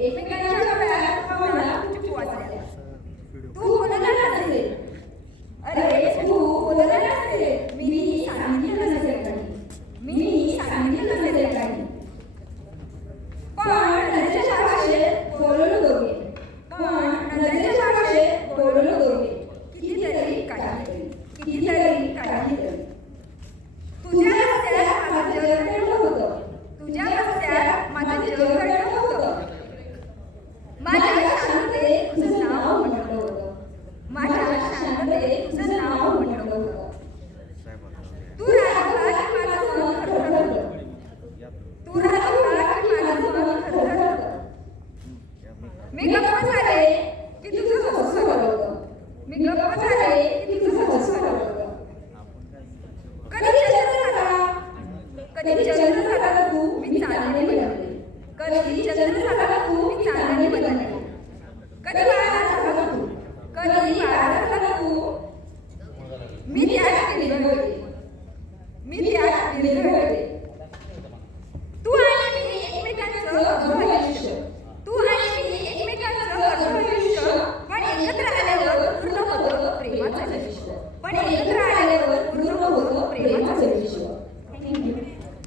एकमेकांच्या डोळ्यात भावना चुकू वाचल्या. तू बोलला नसेल, अरे तू बोलला नसेल, मी सांगितलं नसेल काही, मी सांगितलं नसेल काही. पण नजरेच्या भाषेत बोललो दोघे, पण नजरेच्या भाषेत बोललो दोघे. कितीतरी काहीतरी, कितीतरी काहीतरी. तुझ्या हस्त्यात माझं जग घडलं होतं, तुझ्या हस्त्यात माझं जग घडलं होतं. माझ्या शांततेत तुझं नाव म्हटलं होतं, माझ्या शांततेत तुझं नाव म्हटलं होतं. तू राहिला की माझं मन खरखरलं, तू राहिला की माझं मन खरखरलं. मी गप्प झाले की तुझं हसू हलवलं, मी गप्प झाले की तुझं हसू हलवलं. कधी चंद्र झाला, कधी चंद्र झाला तू मी चांदणे बनवले, कधी चंद्र झाला तू मी चांदणे बनवले. कधी वारा झाला तू, कधी वारा झाला तू, मी त्यात विरघळले, मी त्यात विरघळले. तू आणि मी एकमेकांचं अर्ध आयुष्य, तू आणि मी एकमेकांचं अर्ध आयुष्य, पण एकत्र आले